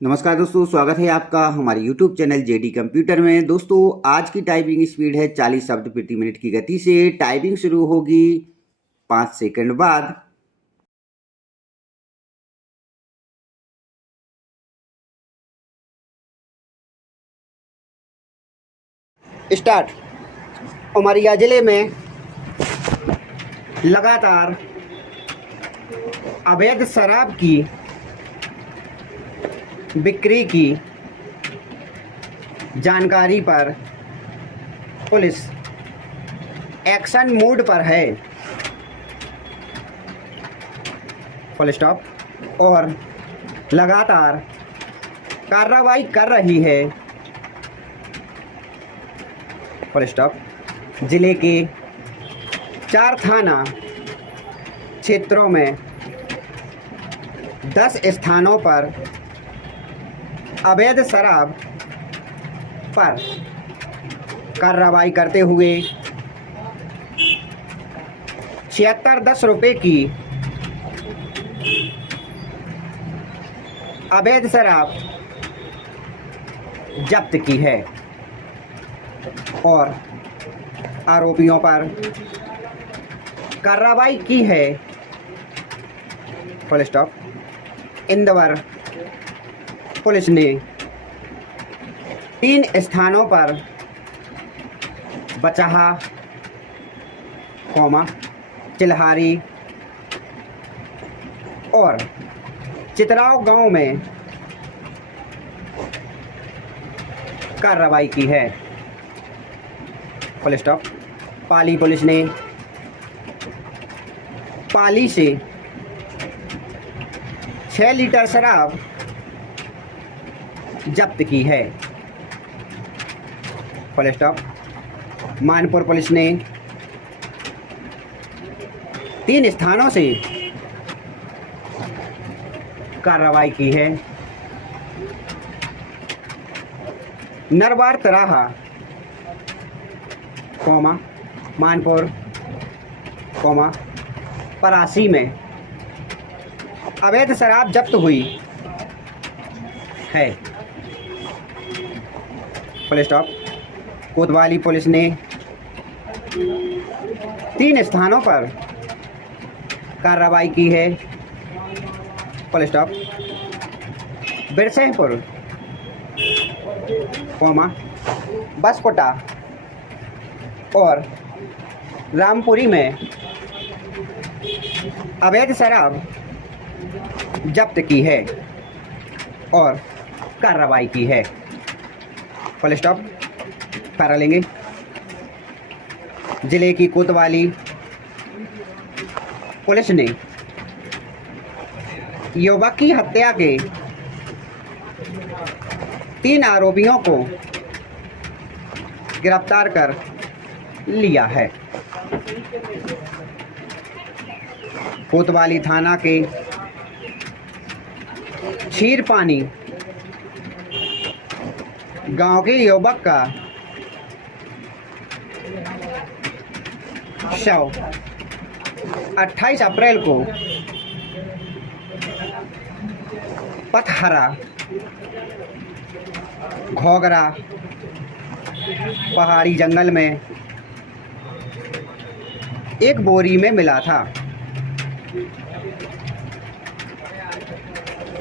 नमस्कार दोस्तों, स्वागत है आपका हमारे YouTube चैनल जेडी कंप्यूटर में। दोस्तों, आज की टाइपिंग स्पीड है 40 शब्द प्रति मिनट की गति से। टाइपिंग शुरू होगी 5 सेकंड बाद। स्टार्ट। उमरिया जिले में लगातार अवैध शराब की बिक्री की जानकारी पर पुलिस एक्शन मोड पर है, फुल स्टॉप। और लगातार कार्रवाई कर रही है, फुल स्टॉप। जिले के 4 थाना क्षेत्रों में 10 स्थानों पर अवैध शराब पर कार्रवाई करते हुए 7610 रुपये की अवैध शराब जब्त की है और आरोपियों पर कार्रवाई की है, फुल स्टॉप। इंदवर पुलिस ने 3 स्थानों पर बचाहा, चिल्हारी और चितराव गांव में कार्रवाई की है, फुल स्टॉप। पाली पुलिस ने पाली से 6 लीटर शराब जब्त की है, फुल स्टॉप। मानपुर पुलिस ने 3 स्थानों से कार्रवाई की है, नरवार तराहा, मानपुर, परासी में अवैध शराब जब्त हुई है, फुल स्टॉप। कोतवाली पुलिस ने 3 स्थानों पर कार्रवाई की है, फुल स्टॉप। बिरसिंहपुर, बसकोटा और रामपुरी में अवैध शराब जब्त की है और कार्रवाई की है, फुल स्टॉप। पैरा लेंगे। जिले की कोतवाली पुलिस ने युवक की हत्या के 3 आरोपियों को गिरफ्तार कर लिया है। कोतवाली थाना के क्षीरपानी गांव के युवक का शव 28 अप्रैल को पथहरा घोगरा पहाड़ी जंगल में एक बोरी में मिला था।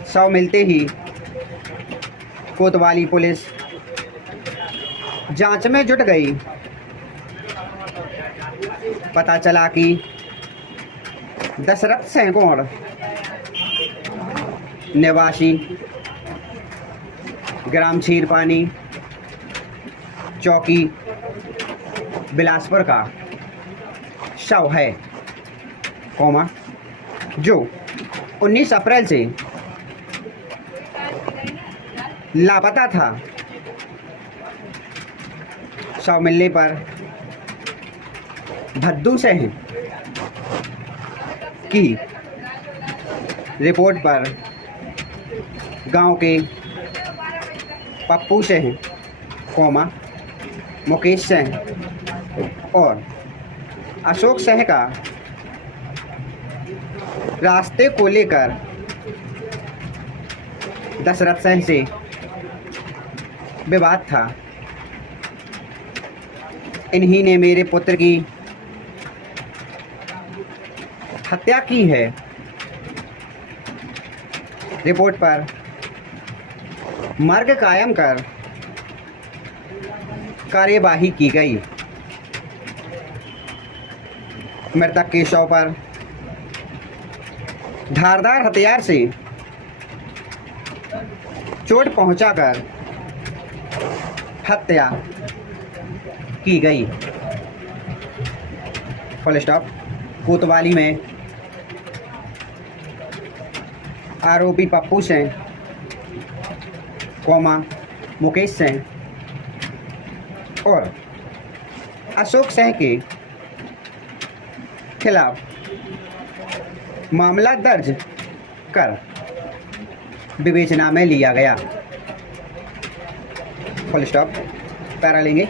शव मिलते ही कोतवाली पुलिस जांच में जुट गई। पता चला कि दशरथ सेंगोड़ निवासी ग्राम क्षीरपानी चौकी बिलासपुर का शव है, जो 19 अप्रैल से लापता था। शव मिलने पर भद्दू से हैं की रिपोर्ट पर गांव के पप्पू से हैं, मुकेश से हैं और अशोक सिंह का रास्ते को लेकर दशरथ सिंह से विवाद था। इन्हीं ने मेरे पुत्र की हत्या की है। रिपोर्ट पर मार्ग कायम कर कार्यवाही की गई। मृतक के शव पर धारदार हथियार से चोट पहुंचाकर हत्या की गई। Full stop. कोतवाली में आरोपी पप्पू सिंह कोमा मुकेश सिंह और अशोक सिंह के खिलाफ मामला दर्ज कर विवेचना में लिया गया। Full stop. पैरा लेंगे।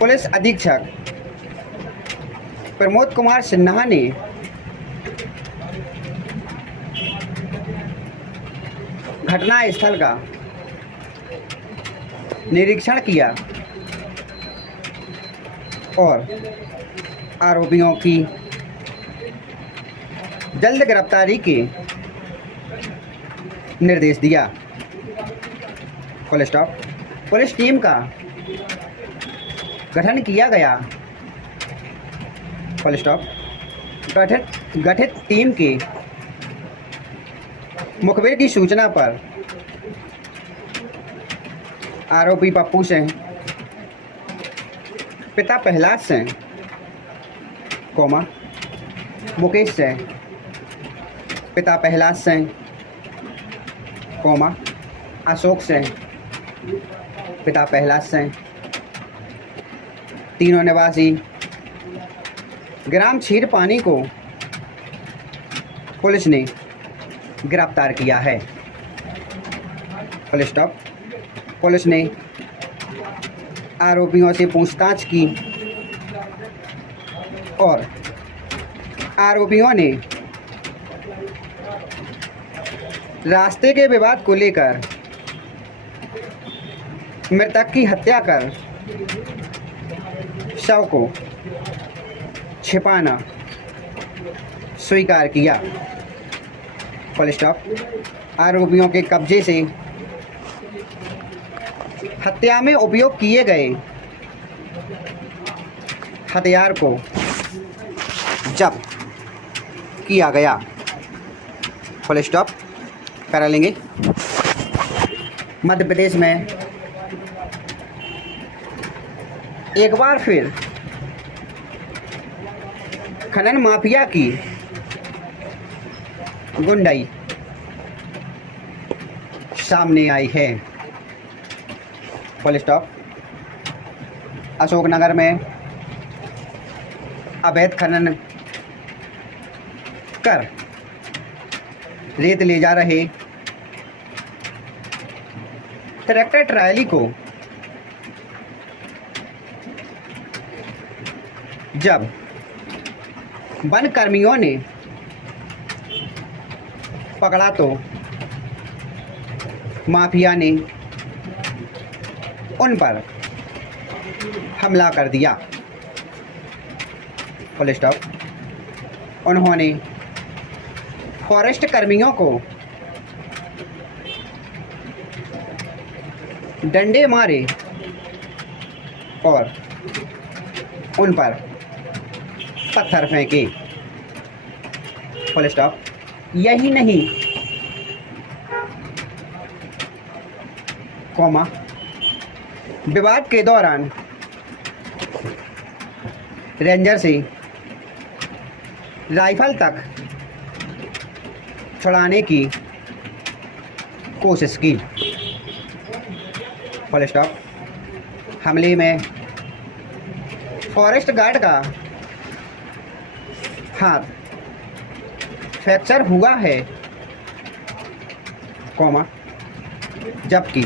पुलिस अधीक्षक प्रमोद कुमार सिन्हा ने घटना स्थल का निरीक्षण किया और आरोपियों की जल्द गिरफ्तारी के निर्देश दिया। Full stop. पुलिस टीम का गठन किया गया। Full stop. गठित टीम के मुखबिर की सूचना पर आरोपी पप्पू सिंह पिता प्रहलाद सिंह कोमा मुकेश सिंह पिता प्रहलाद सिंह कोमा अशोक सिंह पिता प्रहलाद सिंह तीनों निवासी ग्राम छीरपानी को पुलिस ने गिरफ्तार किया है। Full stop. पुलिस ने आरोपियों से पूछताछ की और आरोपियों ने रास्ते के विवाद को लेकर मृतक की हत्या कर शव को छिपाना स्वीकार किया। Full stop. आरोपियों के कब्जे से हत्या में उपयोग किए गए हथियार को जब्त किया गया। Full stop. करा लेंगे। मध्य प्रदेश में एक बार फिर खनन माफिया की गुंडाई सामने आई है। Full stop. अशोकनगर में अवैध खनन कर रेत ले जा रहे ट्रैक्टर ट्राली को जब वन कर्मियों ने पकड़ा तो माफिया ने उन पर हमला कर दिया। Full stop. उन्होंने फॉरेस्ट कर्मियों को डंडे मारे और उन पर पत्थर फेंके। Full stop. यही नहीं कोमा विवाद के दौरान रेंजर से राइफल तक छुड़ाने की कोशिश की। Full stop. हमले में फॉरेस्ट गार्ड का हाथ फ्रैक्चर हुआ है कोमा जबकि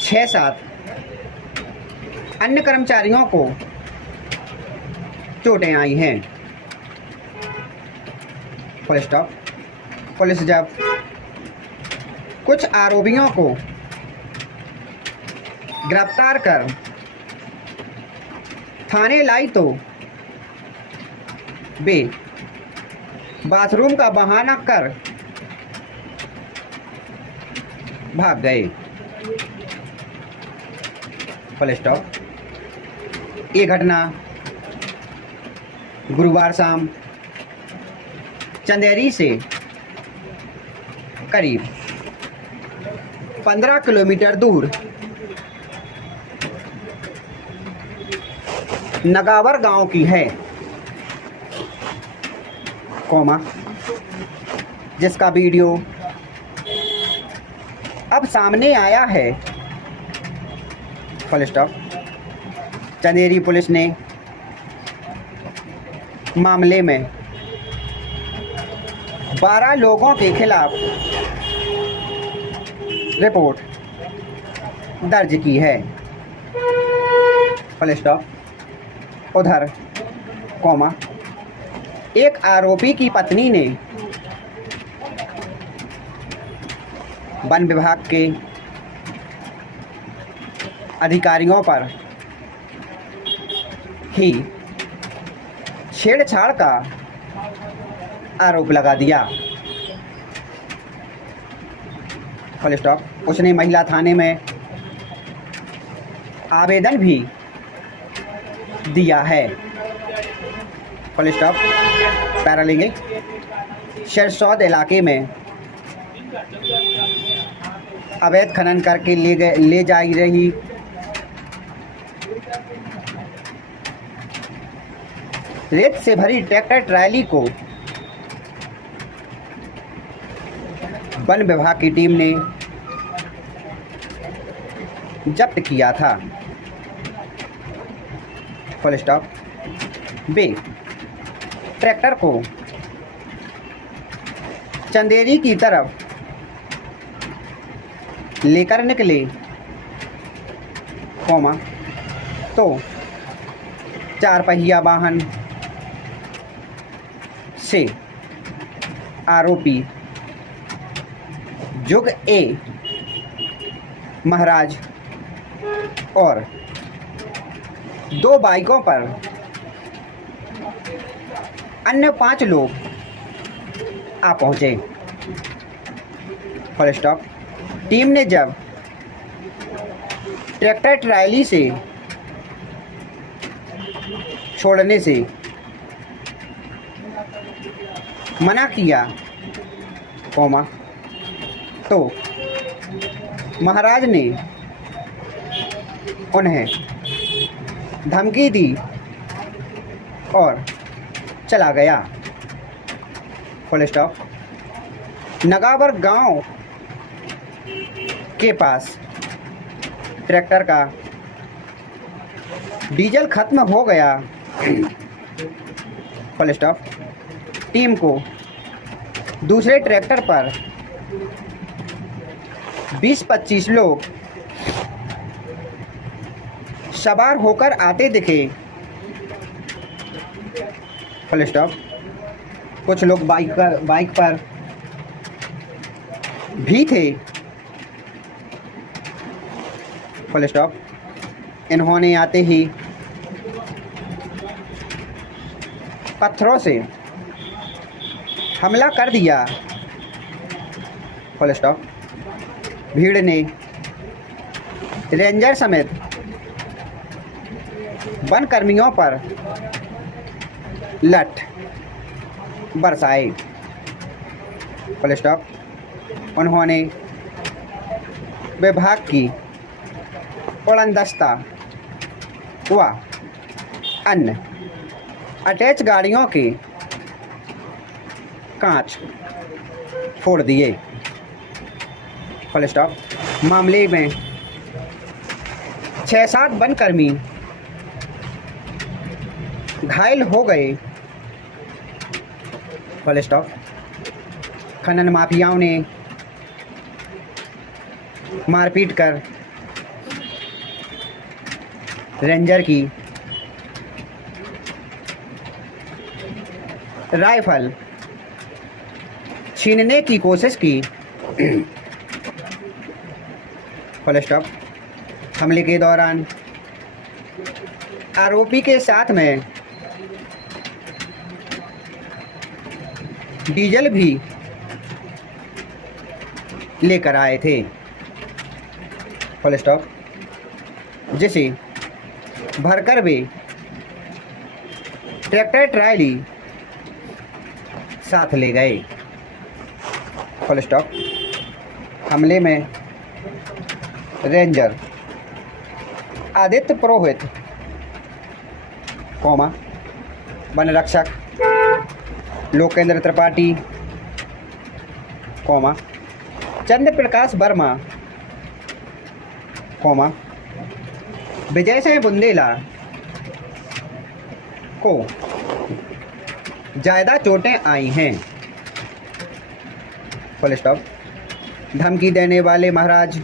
6-7 अन्य कर्मचारियों को चोटें आई हैं। Full stop. पुलिस जब कुछ आरोपियों को गिरफ्तार कर थाने लाई तो वे बाथरूम का बहाना कर भाग गए। Full stop. ये घटना गुरुवार शाम चंदेरी से करीब 15 किलोमीटर दूर नगावर गांव की है, जिसका वीडियो अब सामने आया है। Full stop. चंदेरी पुलिस ने मामले में 12 लोगों के खिलाफ रिपोर्ट दर्ज की है। Full stop. उधर एक आरोपी की पत्नी ने वन विभाग के अधिकारियों पर ही छेड़छाड़ का आरोप लगा दिया। Full stop. उसने महिला थाने में आवेदन भी दिया है। Full stop. पैरालिंगिक शेरसौद इलाके में अवैध खनन करके ले जा रही रेत से भरी ट्रैक्टर ट्रैली को वन विभाग की टीम ने जब्त किया था। Full stop. वे ट्रैक्टर को चंदेरी की तरफ लेकर निकले, तो 4 पहिया वाहन से आरोपी जुग ए महाराज और 2 बाइकों पर अन्य 5 लोग आ पहुंचे। Full stop. टीम ने जब ट्रैक्टर ट्रैली से छोड़ने से मना किया, तो महाराज ने उन्हें धमकी दी और चला गया। Full stop. नगावर गांव के पास ट्रैक्टर का डीजल खत्म हो गया। Full stop. टीम को दूसरे ट्रैक्टर पर 20-25 लोग सवार होकर आते दिखे। Full stop. कुछ लोग बाइक पर भी थे। Full stop. इन्होंने आते ही पत्थरों से हमला कर दिया। Full stop. भीड़ ने रेंजर समेत वन कर्मियों पर लठ बरसाए। Full stop. उन्होंने विभाग की उड़नदस्ता व अन्य अटैच गाड़ियों के कांच फोड़ दिए। Full stop. मामले में 6-7 वनकर्मी घायल हो गए। Full stop. खनन माफियाओं ने मारपीट कर रेंजर की राइफल छीनने की कोशिश की। Full stop. हमले के दौरान आरोपी के साथ में डीजल भी लेकर आए थे, फुल स्टॉप, जिसे भरकर वे ट्रैक्टर ट्राली साथ ले गए, फुल स्टॉप। हमले में रेंजर आदित्य पुरोहित, वन रक्षक लोकेंद्र त्रिपाठी, चंद्र प्रकाश वर्मा, विजय सिंह बुंदेला को ज़्यादा चोटें आई हैं, फुल स्टॉप। धमकी देने वाले महाराज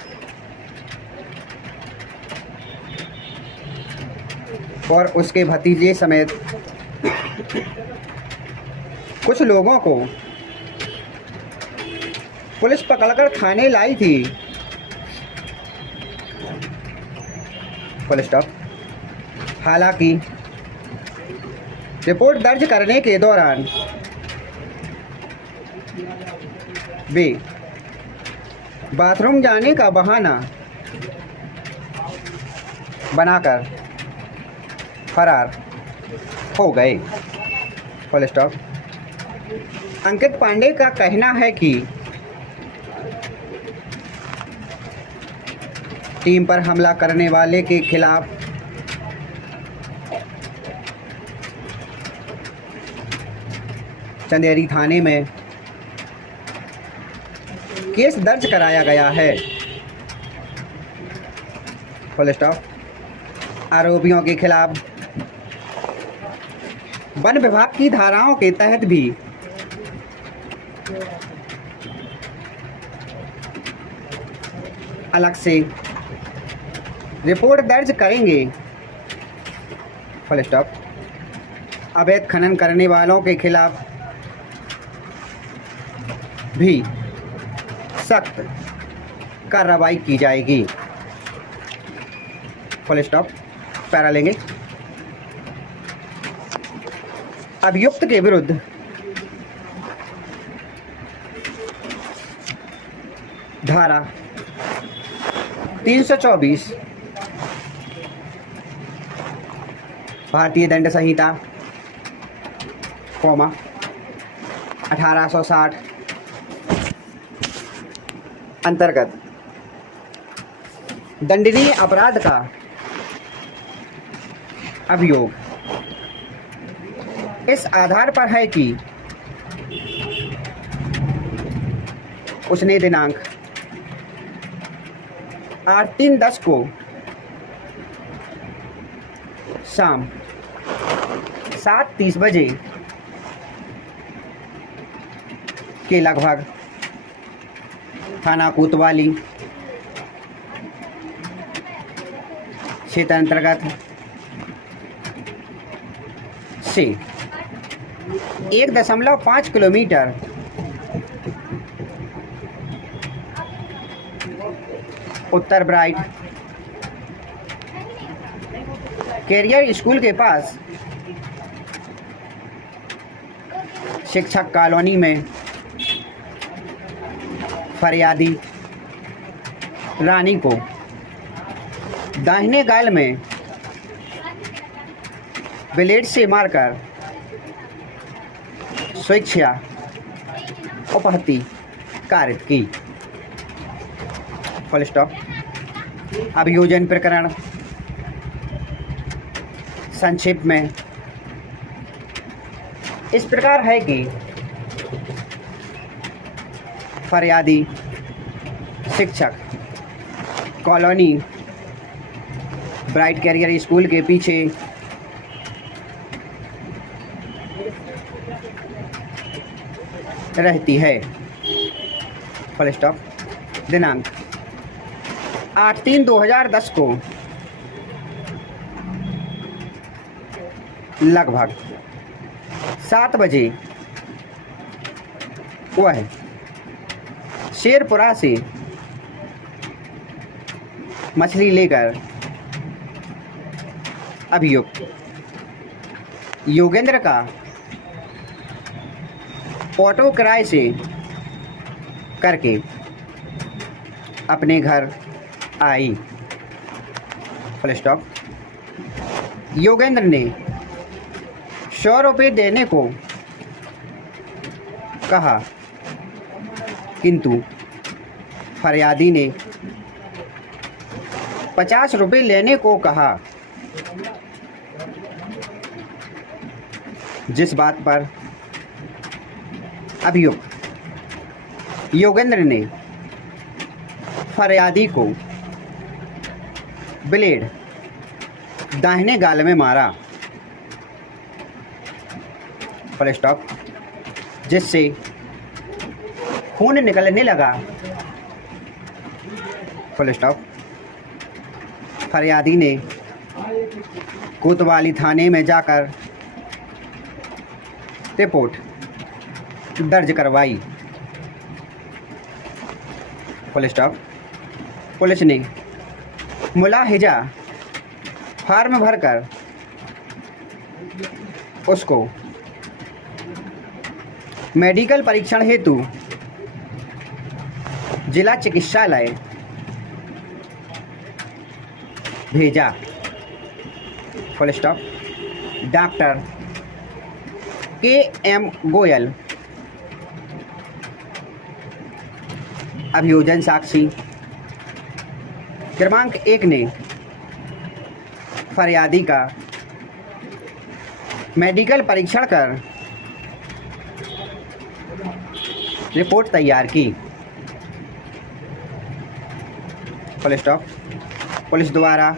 और उसके भतीजे समेत कुछ लोगों को पुलिस पकड़कर थाने लाई थी, फुल स्टॉप। हालांकि रिपोर्ट दर्ज करने के दौरान वे बाथरूम जाने का बहाना बनाकर फरार हो गए, फुल स्टॉप। अंकित पांडे का कहना है कि टीम पर हमला करने वाले के खिलाफ चंदेरी थाने में केस दर्ज कराया गया है, फुल स्टॉप। आरोपियों के खिलाफ वन विभाग की धाराओं के तहत भी अलग से रिपोर्ट दर्ज करेंगे, फुल स्टॉप। अवैध खनन करने वालों के खिलाफ भी सख्त कार्रवाई की जाएगी, फुल स्टॉप। पैरा लेंगे। अभियुक्त के विरुद्ध धारा 324 भारतीय दंड संहिता 1860 अंतर्गत दंडनीय अपराध का अभियोग इस आधार पर है कि उसने दिनांक 8/3/10 को शाम 7:30 बजे के लगभग थाना कोतवाली क्षेत्र अंतर्गत से 1.5 किलोमीटर उत्तर ब्राइट कैरियर स्कूल के पास शिक्षक कॉलोनी में फरियादी रानी को दाहिने गाल में ब्लेड से मारकर स्वेच्छा अपहति कारित की, फुल स्टॉप। अभियोजन प्रकरण संक्षेप में इस प्रकार है कि फरियादी शिक्षक कॉलोनी ब्राइट कैरियर स्कूल के पीछे रहती है, फुल स्टॉप। दिनांक 8/3/2010 को लगभग 7 बजे वह शेरपुरा से मछली लेकर अभियुक्त योगेंद्र का ऑटो किराए से करके अपने घर आई। Full stop. योगेंद्र ने 100 रुपये देने को कहा, किंतु फरियादी ने 50 रुपये लेने को कहा, जिस बात पर अभियुक्त योगेंद्र ने फरियादी को ब्लेड दाहिने गाल में मारा। Full stop. जिससे खून निकलने लगा। Full stop. फरियादी ने कोतवाली थाने में जाकर रिपोर्ट दर्ज करवाई। Full stop. पुलिस ने मुलाहिजा फार्म भरकर उसको मेडिकल परीक्षण हेतु जिला चिकित्सालय भेजा। Full stop. Doctor KM Goyal अभियोजन साक्षी क्रमांक 1 ने फरियादी का मेडिकल परीक्षण कर रिपोर्ट तैयार की। Full stop. पुलिस द्वारा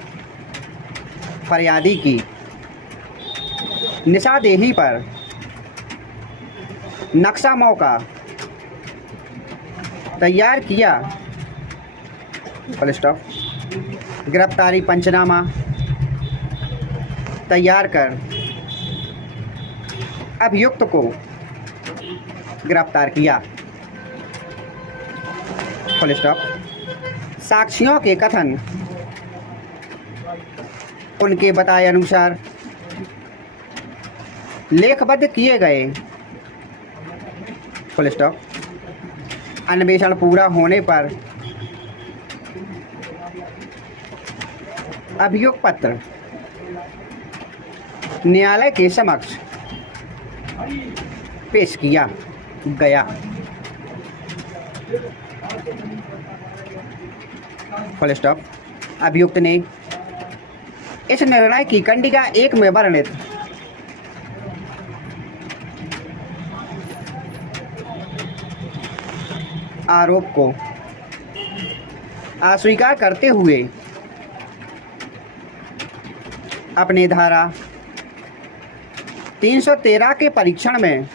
फरियादी की निशानदेही पर नक्शा मौका तैयार किया। Full stop. गिरफ्तारी पंचनामा तैयार कर अभियुक्त को गिरफ्तार किया। Full stop. साक्षियों के कथन उनके बताए अनुसार लेखबद्ध किए गए। Full stop. अन्वेषण पूरा होने पर अभियोग पत्र न्यायालय के समक्ष पेश किया गया। Full stop. अभियुक्त ने इस निर्णय की कंडिका 1 में वर्णित आरोप को अस्वीकार करते हुए अपने धारा 313 के परीक्षण में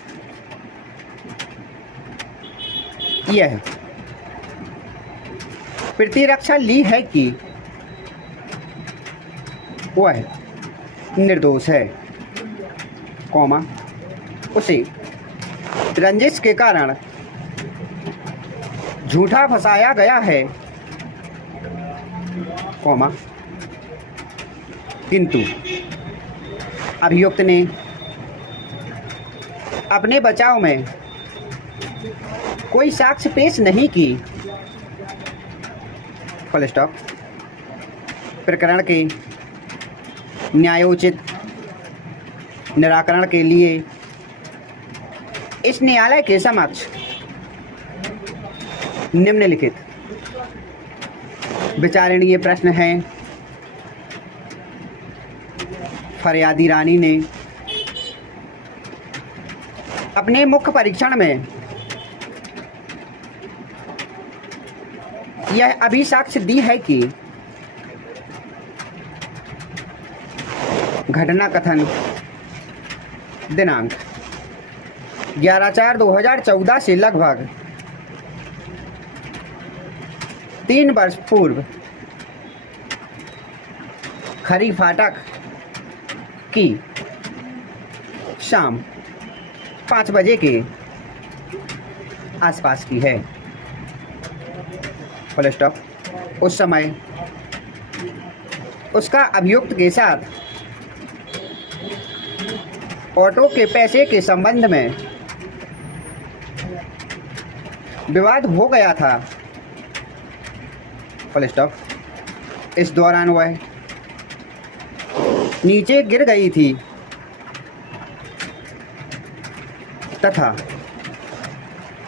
यह प्रतिरक्षा ली है कि वह निर्दोष है, उसे रंजिश के कारण झूठा फंसाया गया है, किंतु अभियुक्त ने अपने बचाव में कोई साक्ष्य पेश नहीं की। Full stop. प्रकरण के न्यायोचित निराकरण के लिए इस न्यायालय के समक्ष निम्नलिखित विचारणीय प्रश्न हैं। फरियादी रानी ने अपने मुख्य परीक्षण में यह अभिसाक्ष्य दी है कि घटना कथन दिनांक 11/4/2014 से लगभग 3 वर्ष पूर्व खरी फाटक की शाम 5 बजे के आसपास की है। Full stop. उस समय उसका अभियुक्त के साथ ऑटो के पैसे के संबंध में विवाद हो गया था। Full stop. इस दौरान वह नीचे गिर गई थी तथा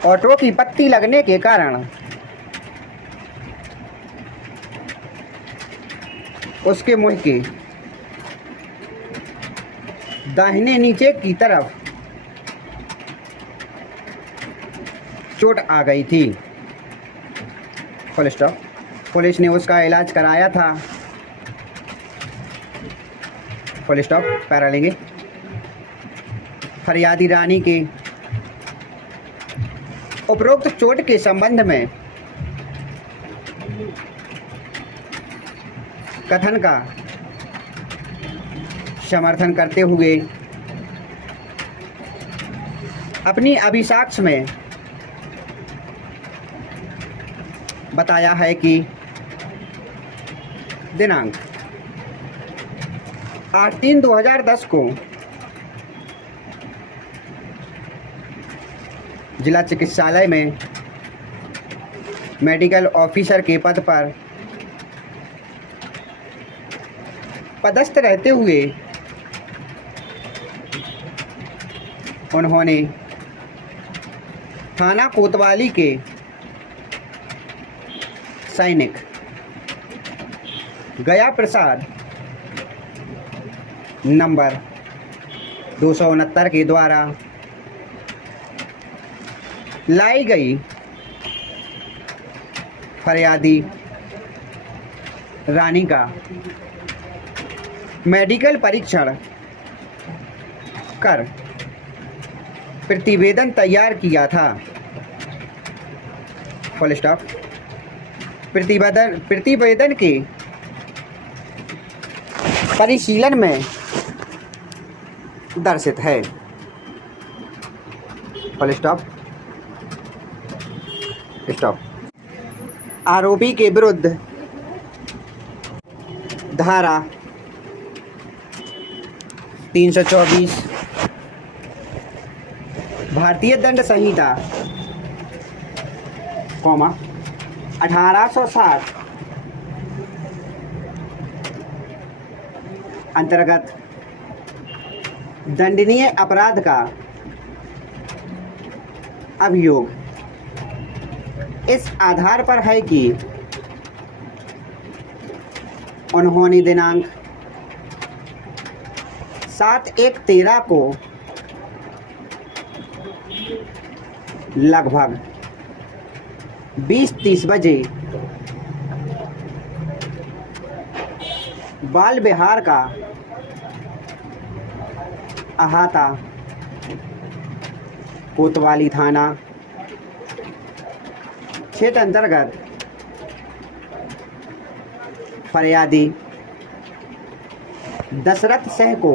ऑटो की पत्ती लगने के कारण उसके मुंह के दाहिने नीचे की तरफ चोट आ गई थी। Full stop. पुलिस ने उसका इलाज कराया था। Full stop. पैरा लेंगे। फरियादी रानी के उपरोक्त चोट के संबंध में कथन का समर्थन करते हुए अपनी अभिसाक्ष्य में बताया है कि दिनांक 8/3/2010 को जिला चिकित्सालय में मेडिकल ऑफिसर के पद पर पदस्थ रहते हुए उन्होंने थाना कोतवाली के सैनिक गया प्रसाद नंबर 269 के द्वारा लाई गई फरियादी रानी का मेडिकल परीक्षण कर प्रतिवेदन तैयार किया था। Full stop. प्रतिवेदन के परिशीलन में दर्शित है। Full stop. स्टॉप। आरोपी के विरुद्ध धारा 324 भारतीय दंड संहिता 1860 अंतर्गत दंडनीय अपराध का अभियोग इस आधार पर है कि उन्होंने दिनांक 7/1/13 को लगभग 20:30 बजे बाल विहार का अहाता कोतवाली थाना क्षेत्र अंतर्गत फरियादी दशरथ सिंह को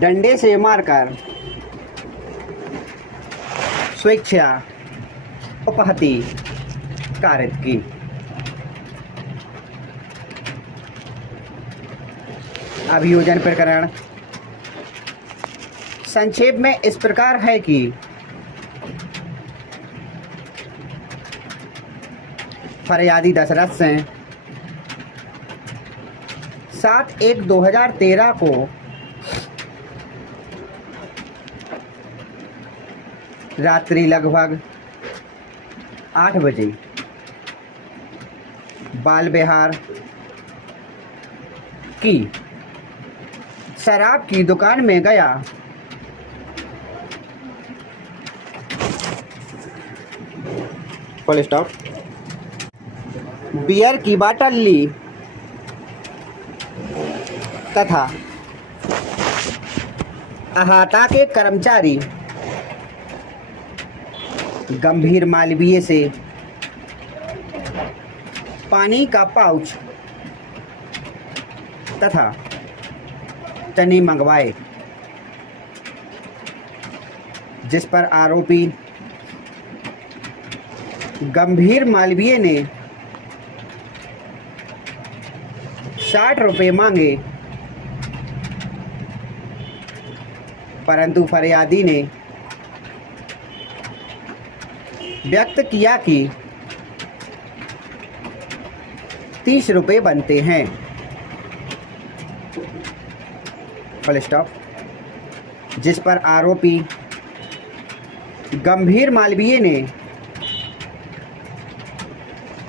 डंडे से मारकर स्वेच्छा अपहति कारित की। अभियोजन प्रकरण संक्षेप में इस प्रकार है कि फरियादी दशरथ सिंह 7/1/2013 को रात्रि लगभग 8 बजे बाल विहार की शराब की दुकान में गया। Full stop. बियर की बाटल ली तथा अहाता के कर्मचारी गंभीर मालवीय से पानी का पाउच तथा चने मंगवाए, जिस पर आरोपी गंभीर मालवीय ने 60 रुपये मांगे, परंतु फरियादी ने व्यक्त किया कि 30 रुपये बनते हैं। Full stop. जिस पर आरोपी गंभीर मालवीय ने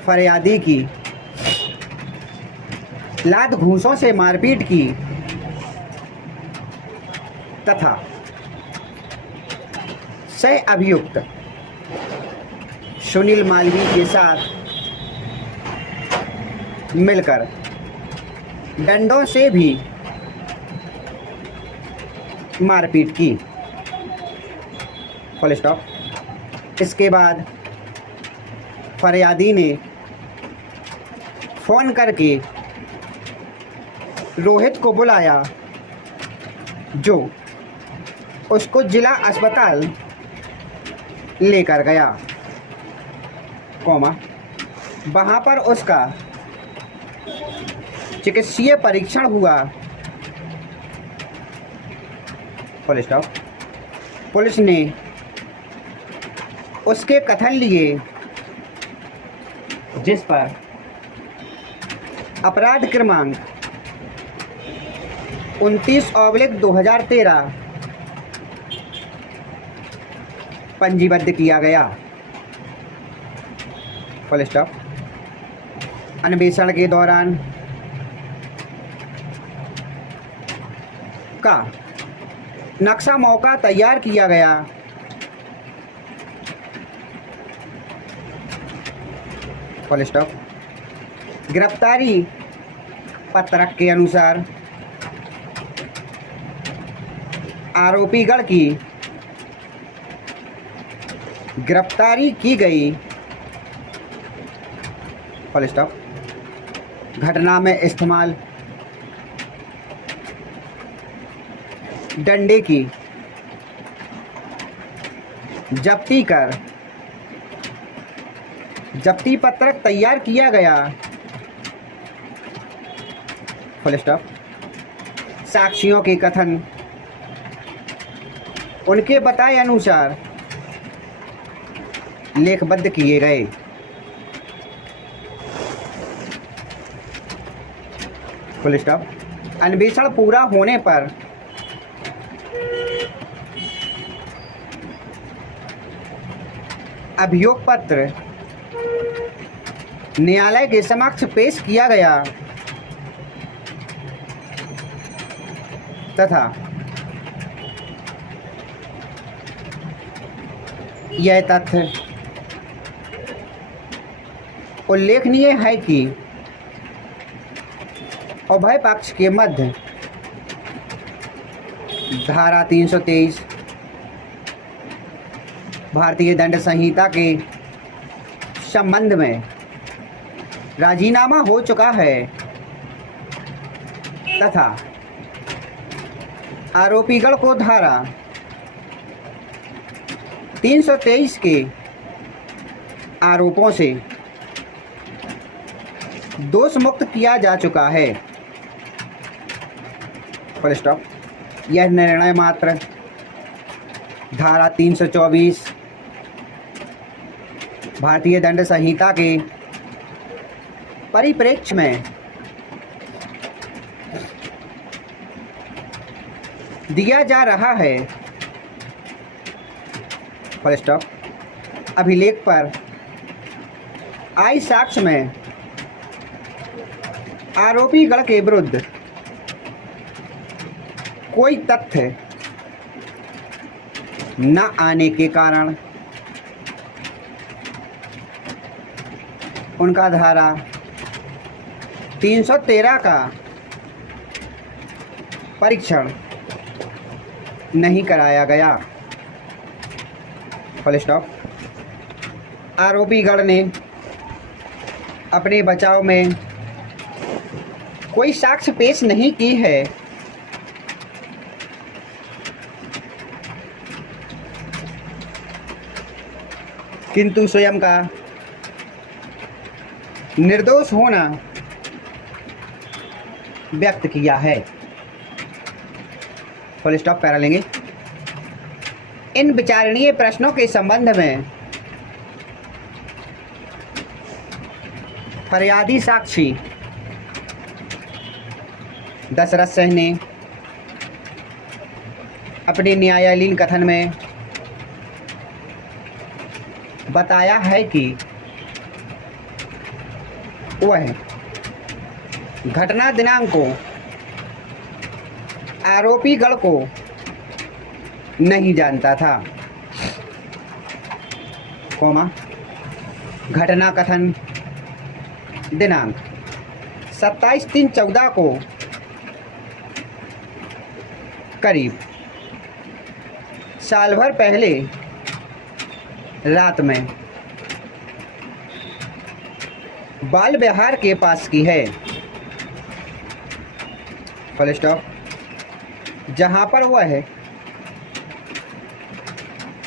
फरियादी की लात घूंसों से मारपीट की तथा सह अभियुक्त सुनील मालवीय के साथ मिलकर डंडों से भी मारपीट की। Full stop. इसके बाद फरियादी ने फ़ोन करके रोहित को बुलाया, जो उसको जिला अस्पताल लेकर गया, वहाँ पर उसका चिकित्सीय परीक्षण हुआ। Full stop. पुलिस ने उसके कथन लिए, जिस पर अपराध क्रमांक 29/2013 पंजीबद्ध किया गया। Full stop. अन्वेषण के दौरान का नक्शा मौका तैयार किया गया। Full stop. गिरफ्तारी पत्रक के अनुसार आरोपीगण की गिरफ्तारी की गई। Full stop. घटना में इस्तेमाल डंडे की जब्ती कर जब्ती पत्रक तैयार किया गया। Full stop. साक्षियों के कथन उनके बताए अनुसार लेखबद्ध किए गए। Full stop. अन्वेषण पूरा होने पर अभियोग पत्र न्यायालय के समक्ष पेश किया गया तथा यह तथ्य उल्लेखनीय है कि उभय पक्ष के मध्य धारा 323 भारतीय दंड संहिता के संबंध में राजीनामा हो चुका है तथा आरोपीगण को धारा 323 के आरोपों से दोष मुक्त किया जा चुका है। Full stop. यह निर्णय मात्र धारा 324 भारतीय दंड संहिता के परिप्रेक्ष्य में दिया जा रहा है। Full stop. अभिलेख पर आई साक्ष्य में आरोपीगण के विरुद्ध कोई तथ्य न आने के कारण उनका धारा 313 का परीक्षण नहीं कराया गया। Full stop. आरोपीगण ने अपने बचाव में कोई साक्ष्य पेश नहीं की है। किंतु स्वयं का निर्दोष होना व्यक्त किया है। फुल स्टॉप, पैरा लेंगे। इन विचारणीय प्रश्नों के संबंध में फरियादी साक्षी दशरथ सिंह ने अपने न्यायालयीन कथन में बताया है कि वह घटना दिनांक को आरोपी गण को नहीं जानता था, घटना कथन दिनांक 27/3/14 को करीब साल भर पहले रात में बाल विहार के पास की है। फुल स्टॉप, जहां पर वह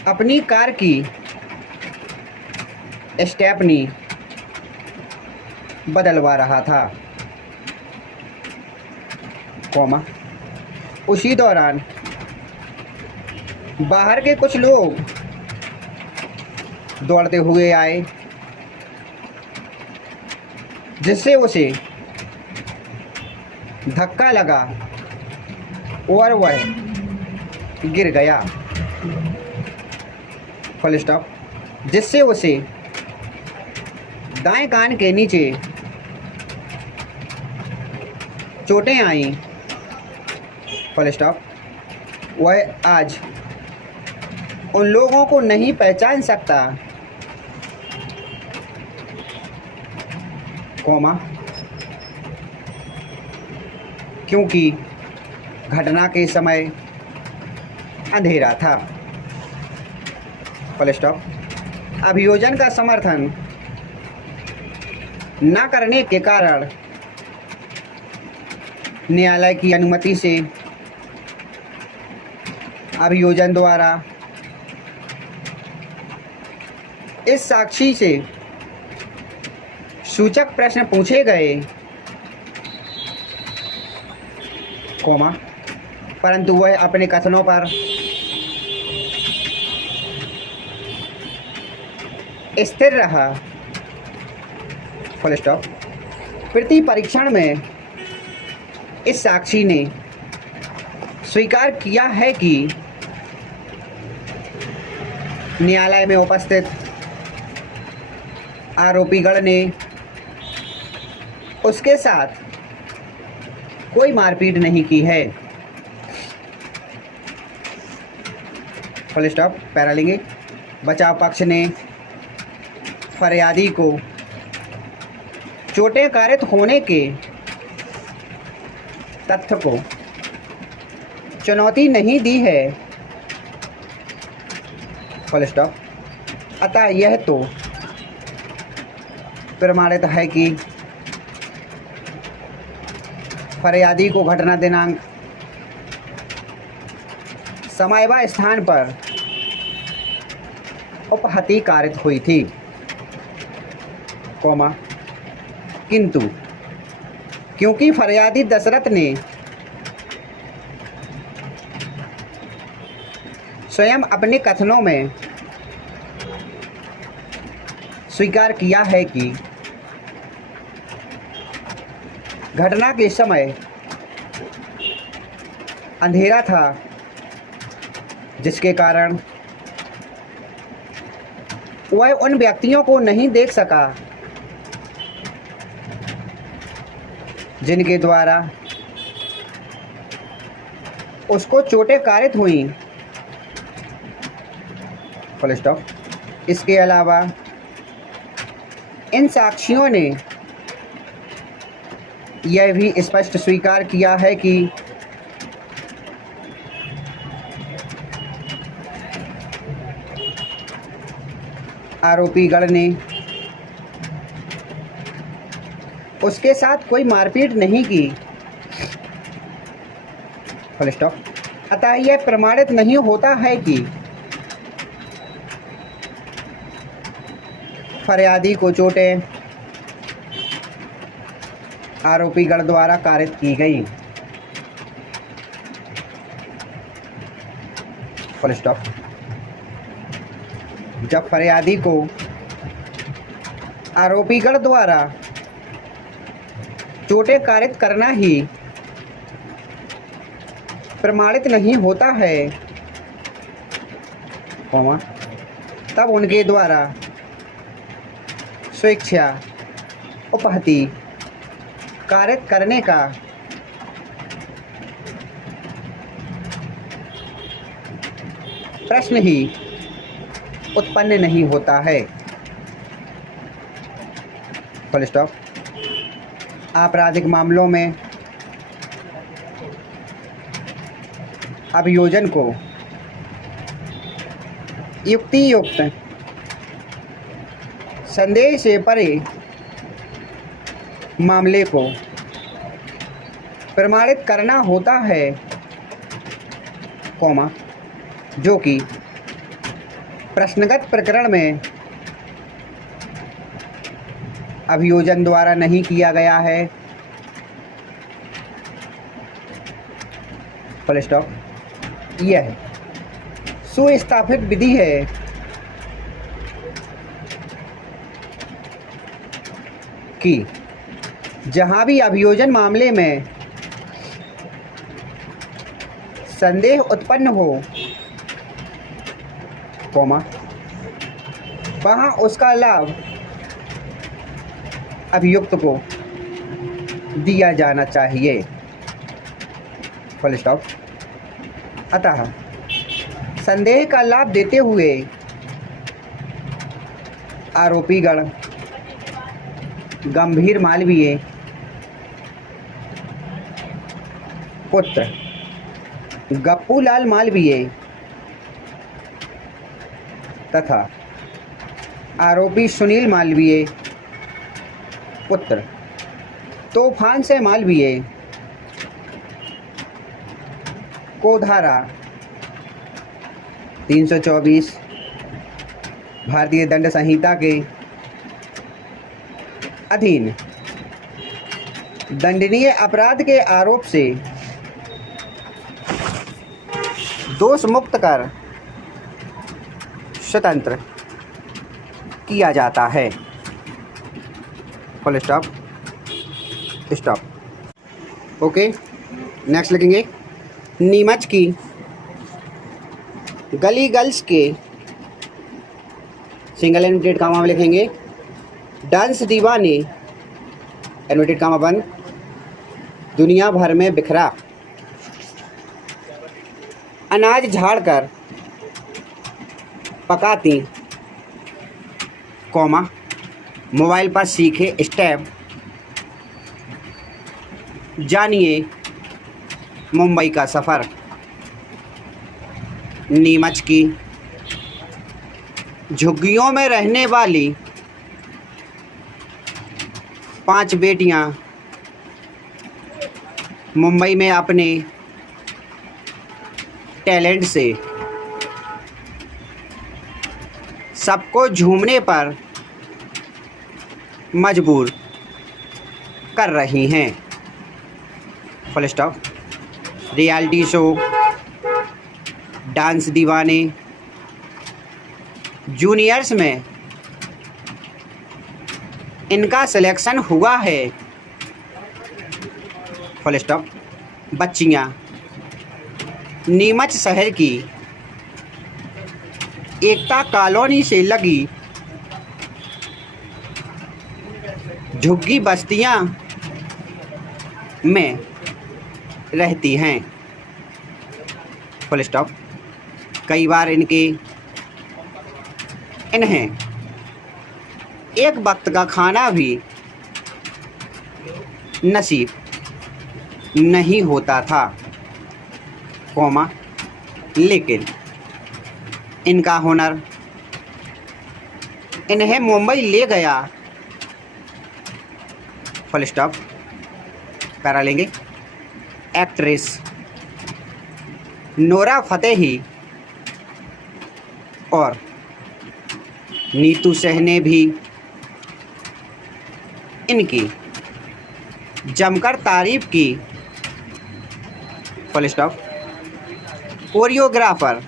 अपनी कार की स्टेपनी बदलवा रहा था, उसी दौरान बाहर के कुछ लोग दौड़ते हुए आए, जिससे उसे धक्का लगा और वह गिर गया। फुल स्टॉप, जिससे उसे दाएं कान के नीचे चोटें आईं। फुल स्टॉप, वह आज उन लोगों को नहीं पहचान सकता, क्योंकि घटना के समय अंधेरा था। फुल स्टॉप, अभियोजन का समर्थन न करने के कारण न्यायालय की अनुमति से अभियोजन द्वारा इस साक्षी से सूचक प्रश्न पूछे गए, परंतु वह अपने कथनों पर स्थिर रहा। फुल स्टॉप, प्रति परीक्षण में इस साक्षी ने स्वीकार किया है कि न्यायालय में उपस्थित आरोपीगण ने उसके साथ कोई मारपीट नहीं की है। फुल स्टॉप, पैरा लेंगे। बचाव पक्ष ने फरियादी को चोटें कारित होने के तथ्य को चुनौती नहीं दी है। फुल स्टॉप, अतः यह तो प्रमाणित है कि फरियादी को घटना दिनांक, समय व स्थान पर उपहति कारित हुई थी, किंतु क्योंकि फरियादी दशरथ ने स्वयं अपने कथनों में स्वीकार किया है कि घटना के समय अंधेरा था, जिसके कारण वह उन व्यक्तियों को नहीं देख सका जिनके द्वारा उसको चोटें कारित हुई। फुल स्टॉप, इसके अलावा इन साक्षियों ने यह भी स्पष्ट स्वीकार किया है कि आरोपीगण ने उसके साथ कोई मारपीट नहीं की। फुल स्टॉप, अतः यह प्रमाणित नहीं होता है कि फरियादी को चोटें आरोपी गण द्वारा कारित की गई। Full stop. जब फरियादी को आरोपीगण द्वारा चोटें कारित करना ही प्रमाणित नहीं होता है, तब उनके द्वारा स्वेच्छा उपहति कारित करने का प्रश्न ही उत्पन्न नहीं होता है। Full stop. आपराधिक मामलों में अभियोजन को युक्तियुक्त संदेह से परे मामले को प्रमाणित करना होता है, जो कि प्रश्नगत प्रकरण में अभियोजन द्वारा नहीं किया गया है। Full stop. यह सुस्थापित विधि है कि जहां भी अभियोजन मामले में संदेह उत्पन्न हो, वहां उसका लाभ अभियुक्त को दिया जाना चाहिए। Full stop. अतः संदेह का लाभ देते हुए आरोपीगण गंभीर मालवीय पुत्र गप्पूलाल मालवीय तथा आरोपी सुनील मालवीय पुत्र तूफान से मालवीय को धारा 324 भारतीय दंड संहिता के अधीन दंडनीय अपराध के आरोप से दोष मुक्त कर स्वतंत्र किया जाता है। Full stop. Stop. Okay, next लिखेंगे नीमच की गली गर्ल्स के सिंगल इन्वर्टेड कामा में लिखेंगे डांस दीवाने इन्वर्टेड कामा बंद दुनिया भर में बिखरा अनाज झाड़कर पकाती मोबाइल पर सीखे स्टेप जानिए मुंबई का सफ़र। नीमच की झुग्गियों में रहने वाली 5 बेटियां मुंबई में अपने टैलेंट से सबको झूमने पर मजबूर कर रही हैं। Full stop. Reality show dance दीवाने जूनियर्स में इनका सिलेक्शन हुआ है। Full stop. बच्चियां नीमच शहर की एकता कॉलोनी से लगी झुग्गी बस्तियां में रहती हैं। Full stop. कई बार इन्हें एक वक्त का खाना भी नसीब नहीं होता था, लेकिन इनका हुनर इन्हें मुंबई ले गया। Full stop. पैरा लेंगे एक्ट्रेस नोरा फतेही और नीतू सेन ने भी इनकी जमकर तारीफ की, फुल स्टॉप। कोरियोग्राफर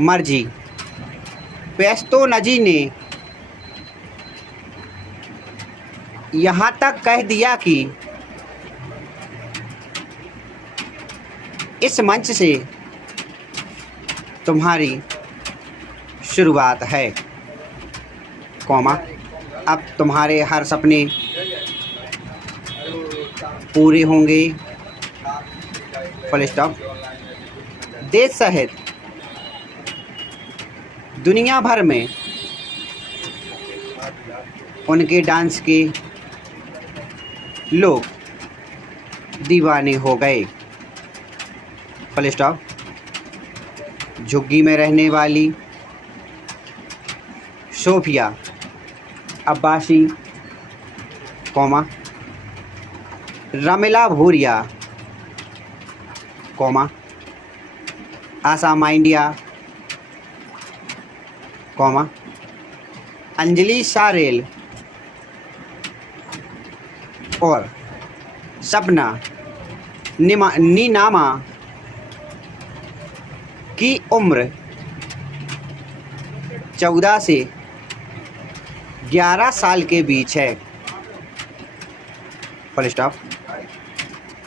मर्जी पेस्तोनजी ने यहाँ तक कह दिया कि इस मंच से तुम्हारी शुरुआत है, कॉमा, अब तुम्हारे हर सपने पूरे होंगे, फुल स्टॉप। देश सहित दुनिया भर में उनके डांस के लोग दीवाने हो गए, फुल स्टॉप। झुग्गी में रहने वाली Sophia Abbasi, comma, Ramila Bhuria, comma, Asha Mandiya, comma, Anjali Sarel और सपना नीनामा की उम्र 14 से 11 साल के बीच है, फुल स्टॉप।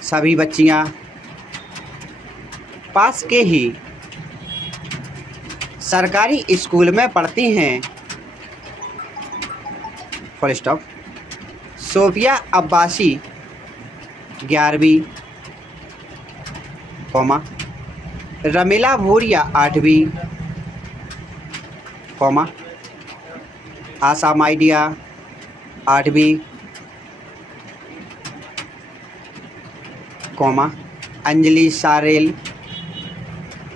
सभी बच्चियां पास के ही सरकारी स्कूल में पढ़ती हैं, फुल स्टॉप। सोफिया अब्बासी 11वीं, कॉमा, रमीला भूरिया 8वीं, कॉमा, आशा मांडिया 8वीं, कॉमा, अंजलि सारेल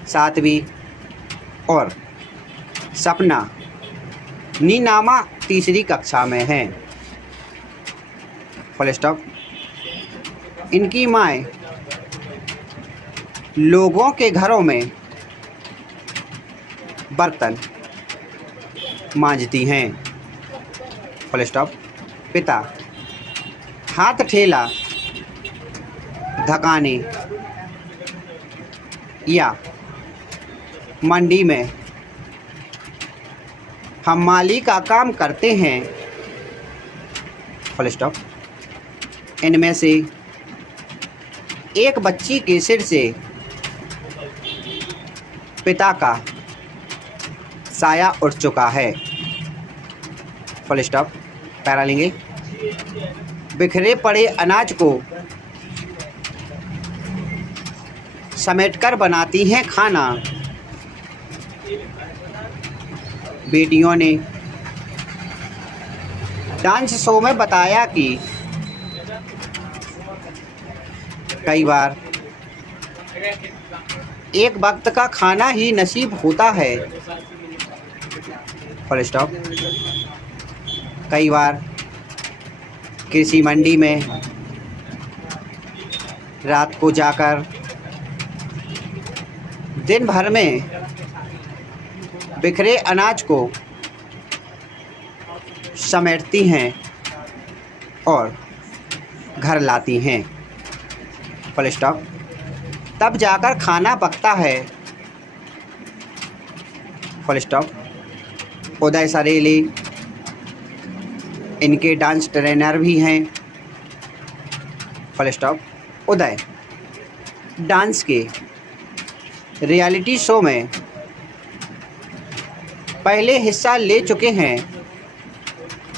7वीं और सपना नीनामा 3री कक्षा में है, फुल स्टॉप। इनकी माएँ लोगों के घरों में बर्तन मांजती हैं, फुल स्टॉप। पिता हाथ ठेला धकाने या मंडी में हमाली का काम करते हैं, फुल स्टॉप। इनमें से एक बच्ची के सिर से पिता का साया उठ चुका है, फुल स्टॉप। पैरा लेंगे। बिखरे पड़े अनाज को समेटकर बनाती हैं खाना, बेटियों ने डांस शो में बताया कि कई बार एक वक्त का खाना ही नसीब होता है, फुल स्टॉप। कई बार कृषि मंडी में रात को जाकर दिन भर में बिखरे अनाज को समेटती हैं और घर लाती हैं, फुल स्टॉप। तब जाकर खाना पकता है, फुल स्टॉप। उदय सरेले इनके डांस ट्रेनर भी हैं, फुल स्टॉप। उदय डांस के रियलिटी शो में पहले हिस्सा ले चुके हैं,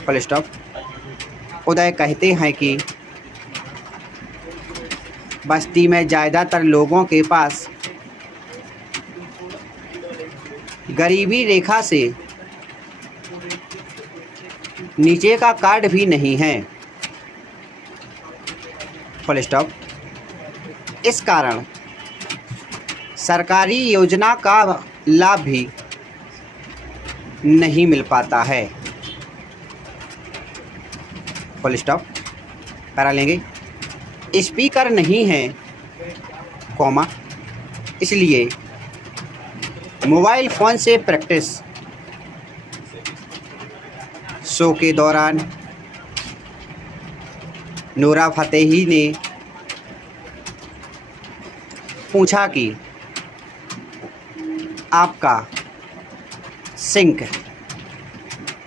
फुल स्टॉप। उदय कहते हैं कि बस्ती में ज़्यादातर लोगों के पास गरीबी रेखा से नीचे का कार्ड भी नहीं है, फुल स्टॉप। इस कारण सरकारी योजना का लाभ भी नहीं मिल पाता है, फुल स्टॉप। पैरा लेंगे। स्पीकर नहीं है, कॉमा, इसलिए मोबाइल फ़ोन से प्रैक्टिस। शो के दौरान नूरा फतेही ने पूछा कि आपका सिंक,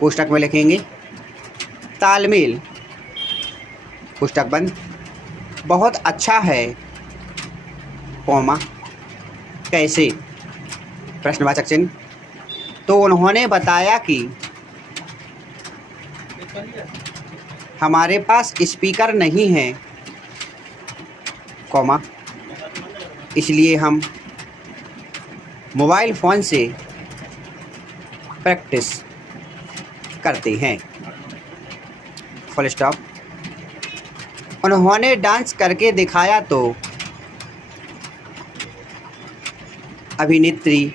कोष्टक में लिखेंगे तालमेल, कोष्टक बंद, बहुत अच्छा है, कॉमा कैसे, प्रश्नवाचक चिन्ह। तो उन्होंने बताया कि हमारे पास स्पीकर नहीं है, कॉमा इसलिए हम मोबाइल फ़ोन से प्रैक्टिस करते हैं, फुल स्टॉप। उन्होंने डांस करके दिखाया तो अभिनेत्री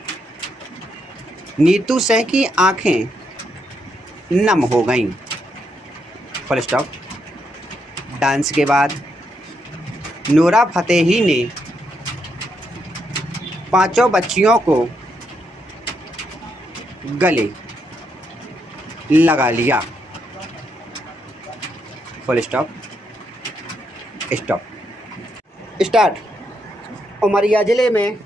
नीतू सिंह की आंखें नम हो गईं, फुल स्टॉप। डांस के बाद नूरा फतेही ने 5 बच्चियों को गले लगा लिया, full stop, stop. Start. Umaria ज़िले में